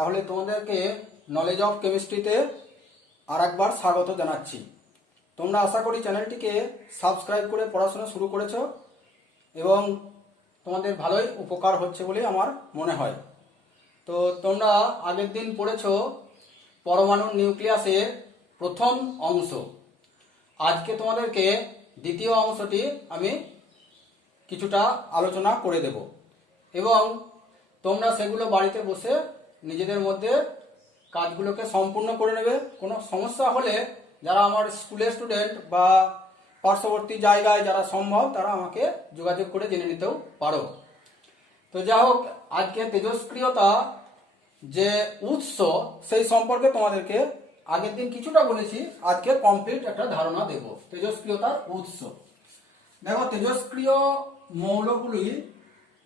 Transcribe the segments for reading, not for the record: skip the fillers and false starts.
তাহলে তোমাদেরকে knowledge of কেমিস্ট্রিতে আর একবার স্বাগত জানাচ্ছি। তোমরা আশা করি চ্যানেলটিকে সাবস্ক্রাইব করে পড়াশোনা শুরু করেছো এবং তোমাদের ভালোই উপকার হচ্ছে বলে আমার মনে হয়। তো তোমরা আগের দিন পড়েছো পরমাণুর নিউক্লিয়াসের প্রথম অংশ। আজকে তোমাদেরকে দ্বিতীয় অংশটি আমি কিছুটা আলোচনা করে দেব এবং তোমরা সেগুলো বাড়িতে বসে নিজেদের মধ্যে কাজগুলোকে সম্পূর্ণ করে নেবে। কোনো সমস্যা হলে যারা আমার স্কুলের স্টুডেন্ট বা পার্শ্ববর্তী জায়গায় যারা সম্ভব তারা আমাকে যোগাযোগ করে জেনে নিতেও পারো। তো যাই হোক, আজকে তেজস্ক্রিয়তা যে উৎস সেই সম্পর্কে তোমাদেরকে আগের দিন কিছুটা বলেছি, আজকে কমপ্লিট একটা ধারণা দেব তেজস্ক্রিয়তার উৎস। দেখো, তেজস্ক্রিয় মৌলগুলি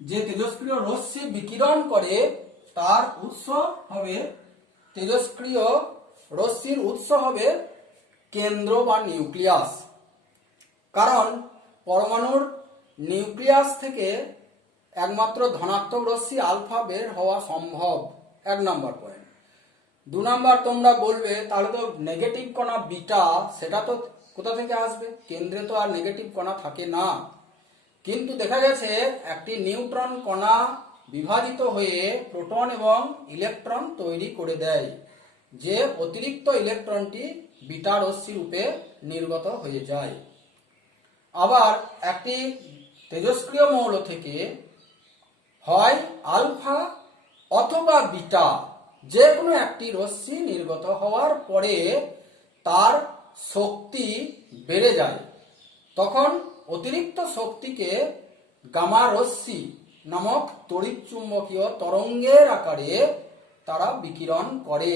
যে তেজস্ক্রিয় রশ্মি বিকিরণ করে তার উৎস হবে তেজস্ক্রিয় রশ্মির উৎস হবে কেন্দ্র বা নিউক্লিয়াস। কারণ পরমাণুর নিউক্লিয়াস থেকে একমাত্র ধনাত্মক রশ্মি আলফা বের হওয়া সম্ভব, 1 নম্বর পয়েন্ট। 2 নম্বর, তোমরা বলবে তাহলে তো নেগেটিভ কণা বিটা সেটা তো কোথা থেকে আসবে? কেন্দ্রে তো আর নেগেটিভ কণা থাকে না। কিন্তু দেখা গেছে একটি নিউট্রন কণা বিভাজিত হয়ে প্রোটন এবং ইলেকট্রন তৈরি করে দেয়, যে অতিরিক্ত ইলেকট্রনটি বিটা রশ্মি রূপে নির্গত হয়ে যায়। আবার একটি তেজস্ক্রিয় মৌল থেকে হয় আলফা অথবা বিটা যে কোনো একটি রশ্মি নির্গত হওয়ার পরে তার শক্তি বেড়ে যায়। তখন অতিরিক্ত শক্তিকে গামা রশ্মি নামক তড়িৎচুম্বকীয় তরঙ্গের আকারে তারা বিকিরণ করে।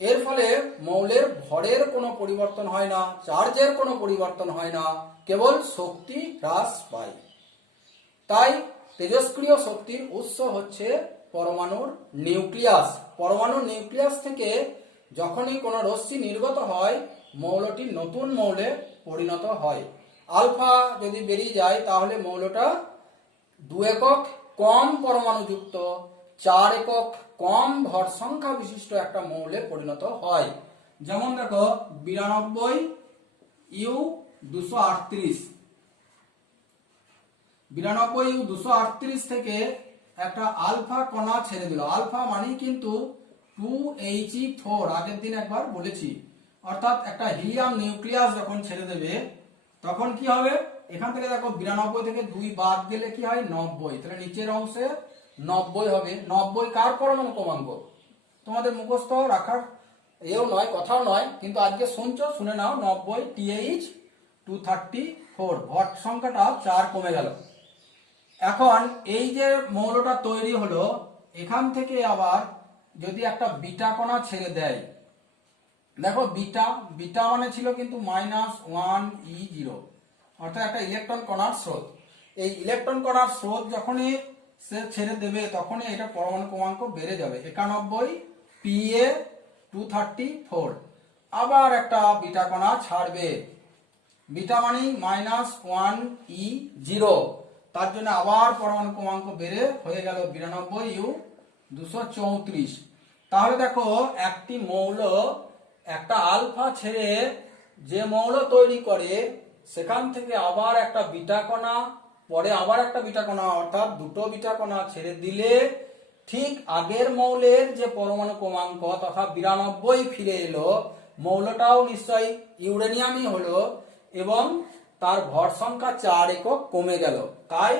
এর ফলে মৌলের ভরের কোনো পরিবর্তন হয় না, চার্জের কোনো পরিবর্তন হয় না, কেবল শক্তি হ্রাস পায়। তাই তেজস্ক্রিয় শক্তির উৎস হচ্ছে পরমাণুর নিউক্লিয়াস। পরমাণুর নিউক্লিয়াস থেকে যখনই কোনো রশ্মি নির্গত হয় মৌলটি নতুন মৌলে পরিণত হয়। আলফা যদি বেরিয়ে যায় তাহলে মৌলটা 2 একক কম পরমাণুযুক্ত 4 একক কম ভর সংখ্যা বিশিষ্ট একটা মৌলে পরিণত হয়। যেমন দেখো 92U238 92U238 থেকে একটা আলফা কণা ছেড়ে দিল। আলফা মানে কিন্তু 2He4, আগের দিন একবার বলেছি। অর্থাৎ একটা হিলিয়াম নিউক্লিয়াস যখন ছেড়ে দেবে তখন কি হবে? এখান থেকে দেখো 92 থেকে 2 বাদ গেলে কি হয়? 90। তাহলে নিচের অংশে 90 হবে। 90 কার পরমাণু ক্রমাঙ্ক? তোমাদের মুখস্থ রাখার এও নয়, কথাও নয়, কিন্তু আজকে শুনছো, শুনে নাও। 90 TH234, ভর সংখ্যাটা 4 কমে গেল। এখন এই যে মৌলটা তৈরি হলো এখান থেকে আবার যদি একটা বিটা কণা ছেড়ে দেয়, দেখো বিটা মানে ছিল কিন্তু -1E0, অর্থাৎ একটা ইলেকট্রন কণার স্রোত। এই ইলেকট্রন কণার স্রোত যখনই সে ছেড়ে দেবে তখনই এটা পরমাণু ক্রমাঙ্ক বেড়ে যাবে 91 Pa234। আবার একটা বিটা কণা ছাড়বে, বিটা মানে -1E0, তার জন্য আবার পরমাণু ক্রমাঙ্ক বেড়ে হয়ে গেল 92U234। তাহলে দেখো একটি মৌল একটা আলফা ছেড়ে যে মৌল তৈরি করে সেখান থেকে আবার একটা বিটা কণা, পরে আবার একটা বিটা কণা, অর্থাৎ দুটো বিটা কণা ছেড়ে দিলে ঠিক আগের মৌলের যে পরমাণু ক্রমাঙ্ক তথা 92 ফিরে এলো। মৌলটাও নিশ্চয়ই ইউরেনিয়ামই হলো এবং তার ভর সংখ্যা 4 একক কমে গেল। তাই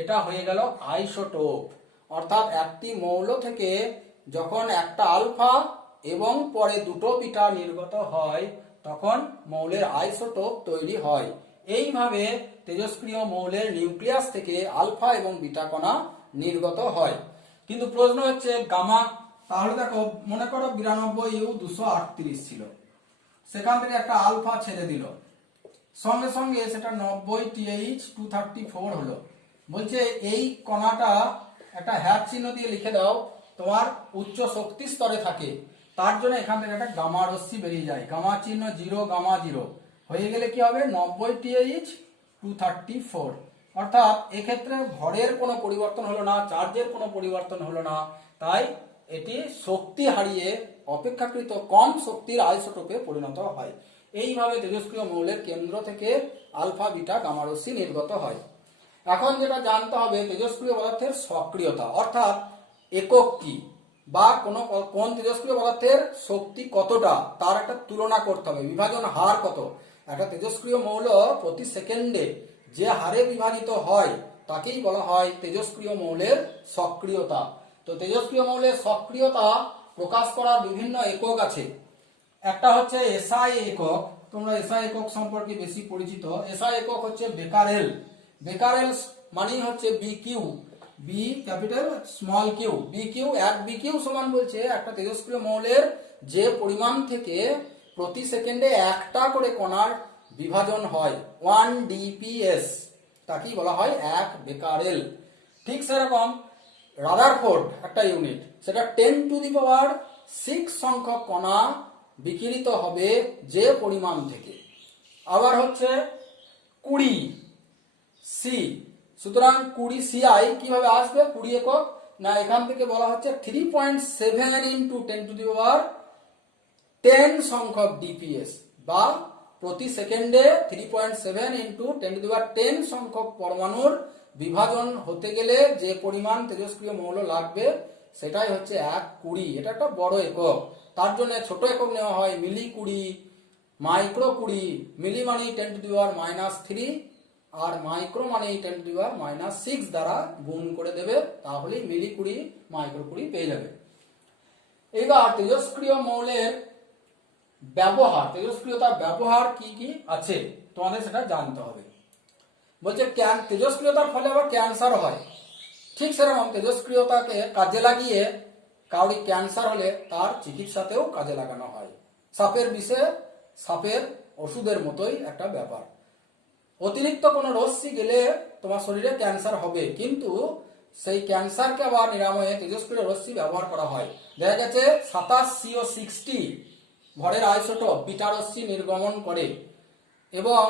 এটা হয়ে গেল আইসোটোপ। অর্থাৎ একটি মৌল থেকে যখন একটা আলফা এবং পরে দুটো বিটা নির্গত হয় তখন মৌলের আইসোটোপ তৈরি হয়। এইভাবে তেজস্ক্রিয় মৌলের নিউক্লিয়াস থেকে আলফা এবং বিটা কণা নির্গত হয়। কিন্তু প্রশ্ন হচ্ছে গামা। তাহলে দেখো, মনে করো 92U238 ছিল, সেখান থেকে একটা আলফা ছেড়ে দিল, সঙ্গে সঙ্গে সেটা 90 TH234 হলো। বলছে এই কণাটা একটা হ্যাশ চিহ্ন দিয়ে লিখে দাও, তোমার উচ্চ শক্তি স্তরে থাকে, তার জন্য এখান থেকে একটা গামা রশ্মি বেরিয়ে যায়। গামা চিহ্ন 0, গামা 0 হয়ে গেলে কি হবে? 90 TH234। অর্থাৎ এক্ষেত্রে ভরের কোনো পরিবর্তন হলো না, চার্জের কোনো পরিবর্তন হলো না, তাই এটি শক্তি হারিয়ে অপেক্ষাকৃত কম শক্তির আইসোটোপে পরিণত হয়। এইভাবে তেজস্ক্রিয় মৌলের কেন্দ্র থেকে আলফা বিটা গামা রশ্মি নির্গত হয়। এখন যেটা জানতে হবে তেজস্ক্রিয় পদার্থের সক্রিয়তা অর্থাৎ একক কি, বা কোন তেজস্ক্রিয় পদার্থের শক্তি কতটা তার একটা তুলনা করতে হবে, বিভাজন হার কত। একটা তেজস্ক্রিয় মৌল প্রতি সেকেন্ডে যে হারে বিভাজিত হয় তাকেই বলা হয় তেজস্ক্রিয় মৌলের সক্রিয়তা। তো তেজস্ক্রিয় মৌলের সক্রিয়তা প্রকাশ করার বিভিন্ন একক আছে। একটা হচ্ছে এসআই একক, তোমরা এসআই একক সম্পর্কে বেশি পরিচিত। এসআই একক হচ্ছে বেকারেল। বেকারেল মানেই হচ্ছে Bq, B capital small Q, Bq. এক বিকিউ সমান বলছে একটা তেজস্ক্রিয় মৌলের যে পরিমাণ থেকে প্রতি সেকেন্ডে একটা করে কণার বিভাজন হয় 1 ডিপিএস, তাকেই বলা হয় এক বেকারেল। ঠিক সেরকম রাদারফোর্ড একটা ইউনিট, সেটা 10⁶ সংখ্যক কণা বিকিরিত হবে যে পরিমাণ থেকে। আবার হচ্ছে 20 সি, সুতরাং 20 সিআই কিভাবে আসবে 20 একক না, এখান থেকে বলা হচ্ছে 3.7 × 10⁻10 সংখ্যক ডিপিএস, বা প্রতি সেকেন্ডে 3.7 × 10⁻10 সংখ্যক পরমাণুর বিভাজন হতে গেলে যে পরিমাণ তেজস্ক্রিয় মৌল লাগবে সেটাই হচ্ছে 1/20। এটা একটা বড় একক, তার জন্য ছোট একক নেওয়া হয় মিলি 20, মাইক্রো 20। মিলি মানে 10⁻³ আর মাইক্রো মানে 10⁻⁶ দ্বারা গুণ করে দেবে, তাহলেই মিলি 20 মাইক্রো 20 পেয়ে যাবে। এবার তেজস্ক্রিয় মৌলের ব্যবহার, তেজস্ক্রিয়তার ব্যবহার কি কি আছে তোমাদের সেটা জানতে হবে। বলছে তেজস্ক্রিয়তার ফলে আবার ক্যান্সার হয়। ঠিক সেরকম তেজস্ক্রিয়তাকে কাজে লাগিয়ে কাউরি ক্যান্সার হলে তার চিকিৎসাতেও কাজে লাগানো হয়। সাপের বিষে সাপের ওষুধের মতোই একটা ব্যাপার। অতিরিক্ত কোনো রশ্মি গেলে তোমার শরীরে ক্যান্সার হবে, কিন্তু সেই ক্যান্সারকে আবার নিরাময়ে তেজস্ক্রিয় রশ্মি ব্যবহার করা হয়। দেখা গেছে 27 CO60 ভরের আইসোটোপ বিটা রশ্মি নির্গমন করে, এবং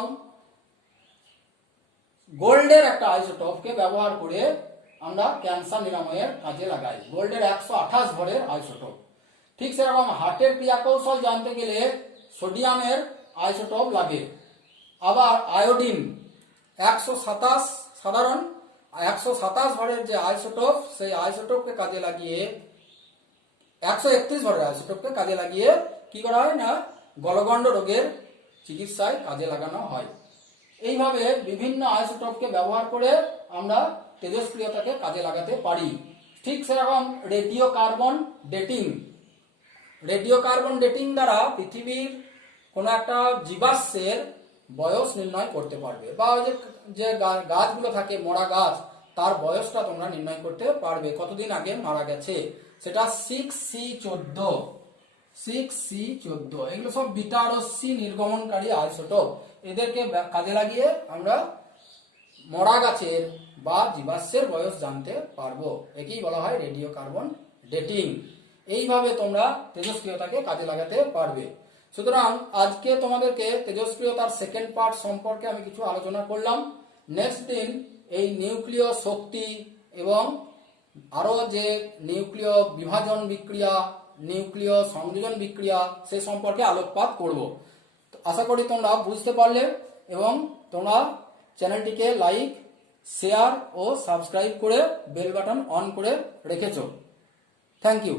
গোল্ডের একটা আইসোটোপকে ব্যবহার করে আমরা ক্যান্সার নিরাময়ের কাজে লাগাই, গোল্ডের 128 ভরের আইসোটোপ। ঠিক সেরকম হার্টের ক্রিয়াকৌশল জানতে গেলে সোডিয়ামের আইসোটোপ লাগে। আবার আয়োডিন 127 সাধারণ 127 ভরের যে আইসোটোপ, সেই আইসোটোপকে কাজে লাগিয়ে 131 ভরের আইসোটোপকে কাজে লাগিয়ে কি করা হয় না, গলগণ্ড রোগের চিকিৎসায় কাজে লাগানো হয়। এইভাবে বিভিন্ন আইসোটোপকে ব্যবহার করে আমরা তেজস্ক্রিয়তাকে কাজে লাগাতে পারি। ঠিক সেরকম radio carbon dating, radio carbon dating দ্বারা পৃথিবীর কোনো একটা জীবাশ্মের বয়স নির্ণয় করতে পারবে, বা ওই যে গাছগুলো থাকে মরা গাছ, তার বয়সটা তোমরা নির্ণয় করতে পারবে কতদিন আগে মারা গেছে। সেটা 6C14, 6C14, এগুলো সব বিটা রশ্মি নির্গমনকারী আইসোটোপ। এদেরকে কাজে লাগিয়ে আমরা মরা গাছের বা জীবাশ্মের বয়স জানতে পারবো। একেই বলা হয় রেডিও কার্বন ডেটিং। এইভাবে তোমরা তেজস্ক্রিয়তাকে কাজে লাগাতে পারবে। সুতরাং আজকে তোমাদেরকে তেজস্ক্রিয়তার সেকেন্ড পার্ট সম্পর্কে আমি কিছু আলোচনা করলাম। নেক্সট দিন এই নিউক্লিয় শক্তি এবং আরো যে নিউক্লিয় বিভাজন বিক্রিয়া, নিউক্লিয় সংযোজন বিক্রিয়া, সে সম্পর্কে আলোকপাত করব। আশা করি তোমরা বুঝতে পারলে, এবং তোমরা চ্যানেলটিকে লাইক, শেয়ার ও সাবস্ক্রাইব করে বেল বাটন অন করে রেখেছো। Thank you.